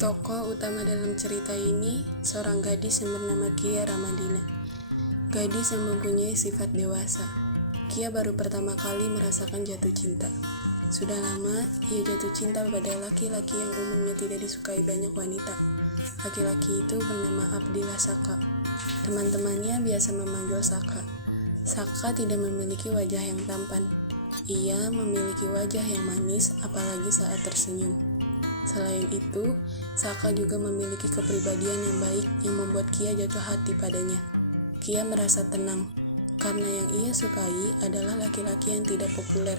Tokoh utama dalam cerita ini seorang gadis yang bernama Kia Ramadina. Gadis yang mempunyai sifat dewasa. Kia baru pertama kali merasakan jatuh cinta. Sudah lama ia jatuh cinta pada laki-laki yang umumnya tidak disukai banyak wanita. Laki-laki itu bernama Abdillah Saka. Teman-temannya biasa memanggil Saka. Saka tidak memiliki wajah yang tampan. Ia memiliki wajah yang manis, apalagi saat tersenyum. Selain itu, Saka juga memiliki kepribadian yang baik yang membuat Kia jatuh hati padanya. Kia merasa tenang, karena yang ia sukai adalah laki-laki yang tidak populer.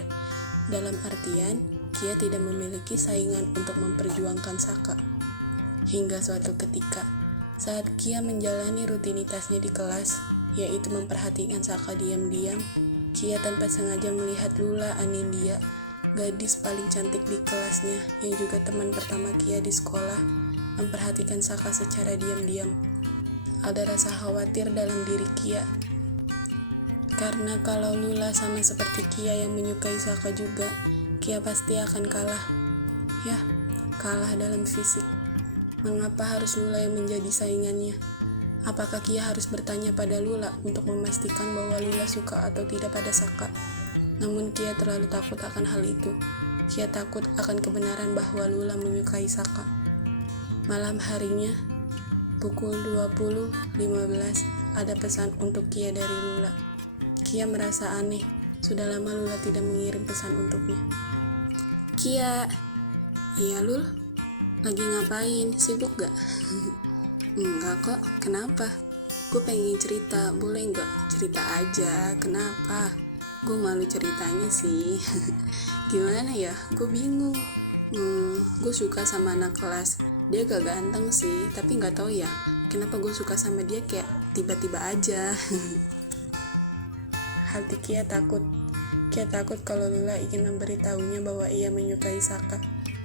Dalam artian, Kia tidak memiliki saingan untuk memperjuangkan Saka. Hingga suatu ketika, saat Kia menjalani rutinitasnya di kelas, yaitu memperhatikan Saka diam-diam, Kia tanpa sengaja melihat Lula Anindya, gadis paling cantik di kelasnya yang juga teman pertama Kia di sekolah, memperhatikan Saka secara diam-diam. Ada rasa khawatir dalam diri Kia, karena kalau Lula sama seperti Kia yang menyukai Saka juga, Kia pasti akan kalah. Ya, kalah dalam fisik. Mengapa harus Lula yang menjadi saingannya? Apakah Kia harus bertanya pada Lula untuk memastikan bahwa Lula suka atau tidak pada Saka? Namun Kia terlalu takut akan hal itu. Kia takut akan kebenaran bahwa Lula menyukai Saka. Malam harinya, pukul 20.15, ada pesan untuk Kia dari Lula. Kia merasa aneh, sudah lama Lula tidak mengirim pesan untuknya. Kia, iya Lul, lagi ngapain? Sibuk gak? Enggak kok, kenapa? Gue pengen cerita, boleh gak? Cerita aja, kenapa? Gue malu ceritanya sih. Gimana ya, gue bingung. Gue suka sama anak kelas. Dia gak ganteng sih, tapi gak tahu ya kenapa gue suka sama dia, kayak tiba-tiba aja. Hati Kia takut. Kia takut kalau Lula ingin memberitahunya bahwa ia menyukai Saka,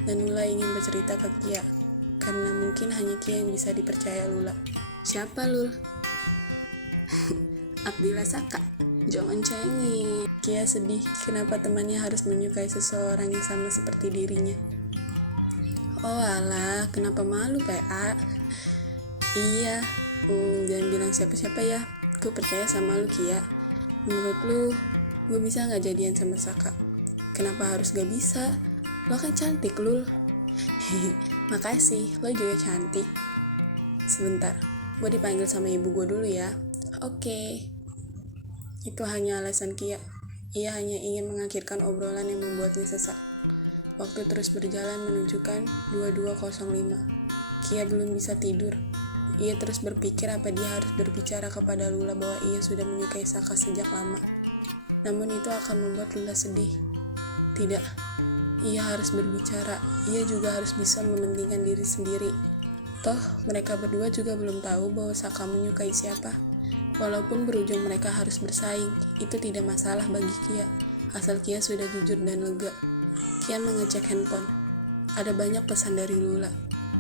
dan Lula ingin bercerita ke Kia, karena mungkin hanya Kia yang bisa dipercaya Lula. Siapa Lul? Abdillah Saka. Jangan cengeng. Kia sedih kenapa temannya harus menyukai seseorang yang sama seperti dirinya. Oh alah, kenapa malu PA? Iya, jangan bilang siapa-siapa ya. Gue percaya sama lu Kia. Menurut lu, gue bisa gak jadian sama Saka? Kenapa harus gak bisa? Lo kan cantik Lul. Makasih, lo juga cantik. Sebentar, gue dipanggil sama ibu gue dulu ya. Oke. Itu hanya alasan Kia. Ia hanya ingin mengakhirkan obrolan yang membuatnya sesak. Waktu terus berjalan menunjukkan 22.05. Kia belum bisa tidur. Ia terus berpikir apa dia harus berbicara kepada Lula bahwa ia sudah menyukai Saka sejak lama. Namun itu akan membuat Lula sedih. Tidak, ia harus berbicara. Ia juga harus bisa mementingkan diri sendiri. Toh, mereka berdua juga belum tahu bahwa Saka menyukai siapa. Walaupun berujung mereka harus bersaing, itu tidak masalah bagi Kia, asal Kia sudah jujur dan lega. Kia mengecek handphone. Ada banyak pesan dari Lula.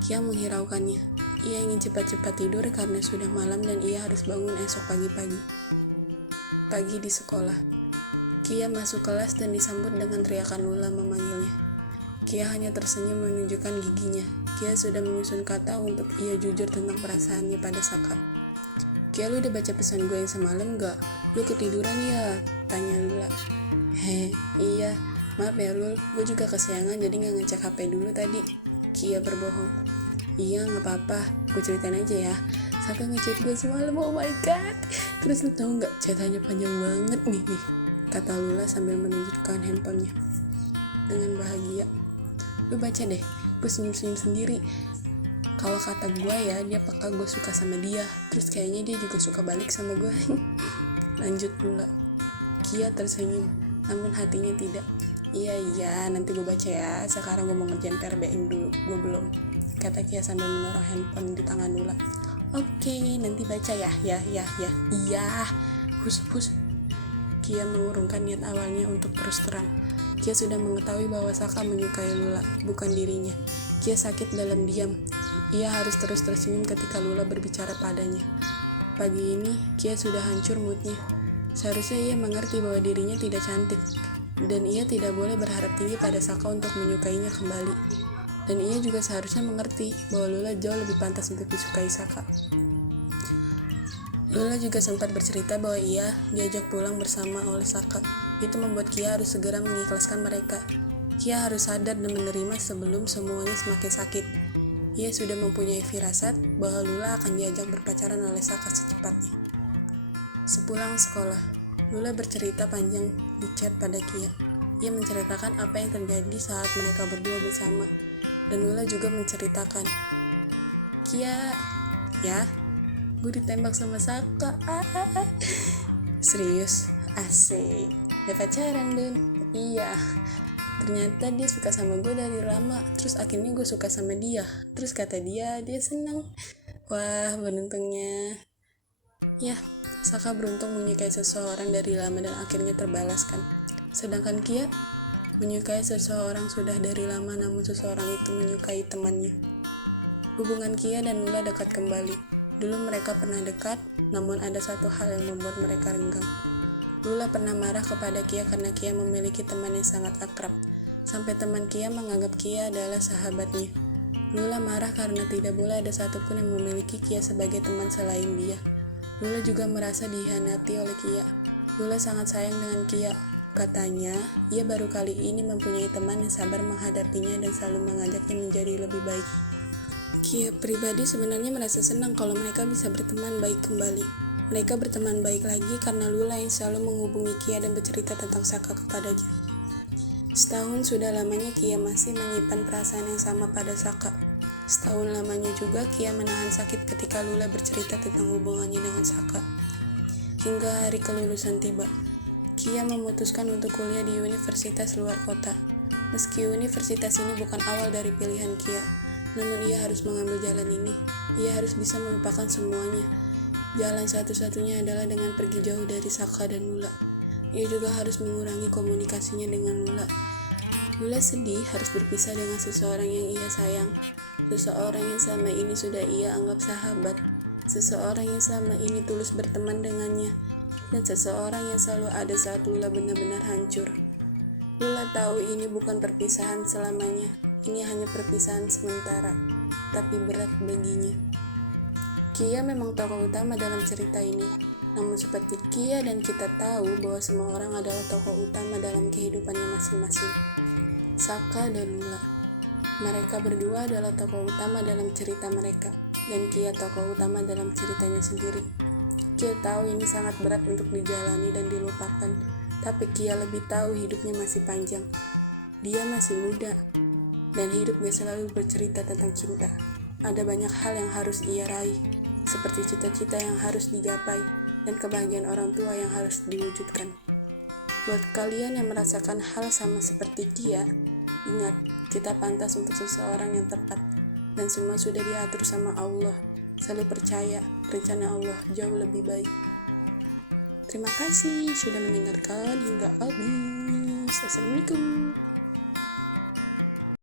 Kia menghiraukannya. Ia ingin cepat-cepat tidur karena sudah malam dan ia harus bangun esok pagi-pagi. Pagi di sekolah. Kia masuk kelas dan disambut dengan teriakan Lula memanggilnya. Kia hanya tersenyum menunjukkan giginya. Kia sudah menyusun kata untuk ia jujur tentang perasaannya pada Saka. Kia, lu udah baca pesan gue yang semalam gak? Lu ketiduran ya? Tanya Lula. Iya. Maaf ya Lul, gue juga kesiangan jadi gak ngecek HP dulu tadi. Kia berbohong. Iya gak apa-apa, gue ceritain aja ya. Saka ngechat gue semalam, oh my god. Terus lu tau gak, chatanya panjang banget nih. Kata Lula sambil menunjukkan handphonenya. Dengan bahagia. Lu baca deh, gue senyum-senyum sendiri. Kalau kata gue ya, dia peka gue suka sama dia. Terus kayaknya dia juga suka balik sama gue. Lanjut Lula. Kia tersenyum, namun hatinya tidak. Iya, nanti gue baca ya. Sekarang gue mau ngerjain PRBN dulu. Gue belum. Kata Kia sambil menaruh handphone di tangan Lula. Oke, nanti baca ya. Ya. Iya. Hus. Kia mengurungkan niat awalnya untuk terus terang. Kia sudah mengetahui bahwa Saka menyukai Lula, bukan dirinya. Kia sakit dalam diam. Ia harus terus tersenyum ketika Lula berbicara padanya. Pagi ini, Kia sudah hancur moodnya. Seharusnya ia mengerti bahwa dirinya tidak cantik, dan ia tidak boleh berharap tinggi pada Saka untuk menyukainya kembali. Dan ia juga seharusnya mengerti bahwa Lula jauh lebih pantas untuk disukai Saka. Lula juga sempat bercerita bahwa ia diajak pulang bersama oleh Saka. Itu membuat Kia harus segera mengikhlaskan mereka. Kia harus sadar dan menerima sebelum semuanya semakin sakit. Ia sudah mempunyai firasat bahwa Lula akan diajak berpacaran oleh Saka secepatnya. Sepulang sekolah, Lula bercerita panjang di chat pada Kia. Ia menceritakan apa yang terjadi saat mereka berdua bersama. Dan Lula juga menceritakan, Kia, ya, gue ditembak sama Saka. Serius? Asik. Udah pacaran, Dun? Iya. Ternyata dia suka sama gue dari lama. Terus akhirnya gue suka sama dia. Terus kata dia senang. Wah, beruntungnya. Ya, Saka beruntung menyukai seseorang dari lama dan akhirnya terbalaskan. Sedangkan Kia menyukai seseorang sudah dari lama, namun seseorang itu menyukai temannya. Hubungan Kia dan Lula dekat kembali. Dulu mereka pernah dekat, namun ada satu hal yang membuat mereka renggang. Lula pernah marah kepada Kia karena Kia memiliki teman yang sangat akrab, sampai teman Kia menganggap Kia adalah sahabatnya. Lula marah karena tidak boleh ada satupun yang memiliki Kia sebagai teman selain dia. Lula juga merasa dihianati oleh Kia. Lula sangat sayang dengan Kia. Katanya, ia baru kali ini mempunyai teman yang sabar menghadapinya dan selalu mengajaknya menjadi lebih baik. Kia pribadi sebenarnya merasa senang kalau mereka bisa berteman baik kembali. Mereka berteman baik lagi karena Lula yang selalu menghubungi Kia dan bercerita tentang Saka kepadanya. Setahun sudah lamanya Kia masih menyimpan perasaan yang sama pada Saka. Setahun lamanya juga Kia menahan sakit ketika Lula bercerita tentang hubungannya dengan Saka. Hingga hari kelulusan tiba, Kia memutuskan untuk kuliah di universitas luar kota. Meski universitas ini bukan awal dari pilihan Kia, namun ia harus mengambil jalan ini. Ia harus bisa melupakan semuanya. Jalan satu-satunya adalah dengan pergi jauh dari Saka dan Lula. Ia juga harus mengurangi komunikasinya dengan Lula. Lula sedih harus berpisah dengan seseorang yang ia sayang. Seseorang yang selama ini sudah ia anggap sahabat. Seseorang yang selama ini tulus berteman dengannya. Dan seseorang yang selalu ada saat Lula benar-benar hancur. Lula tahu ini bukan perpisahan selamanya. Ini hanya perpisahan sementara, tapi berat baginya. Kia memang tokoh utama dalam cerita ini. Namun seperti Kia dan kita tahu bahwa semua orang adalah tokoh utama dalam kehidupannya masing-masing. Saka dan Lula. Mereka berdua adalah tokoh utama dalam cerita mereka. Dan Kia tokoh utama dalam ceritanya sendiri. Kia tahu ini sangat berat untuk dijalani dan dilupakan, tapi Kia lebih tahu hidupnya masih panjang. Dia masih muda, dan hidup gak selalu bercerita tentang cinta. Ada banyak hal yang harus ia raih, seperti cita-cita yang harus digapai, dan kebahagiaan orang tua yang harus diwujudkan. Buat kalian yang merasakan hal sama seperti Kia, ingat, kita pantas untuk seseorang yang tepat, dan semua sudah diatur sama Allah. Selalu percaya, rencana Allah jauh lebih baik. Terima kasih sudah mendengarkan hingga habis. Assalamualaikum.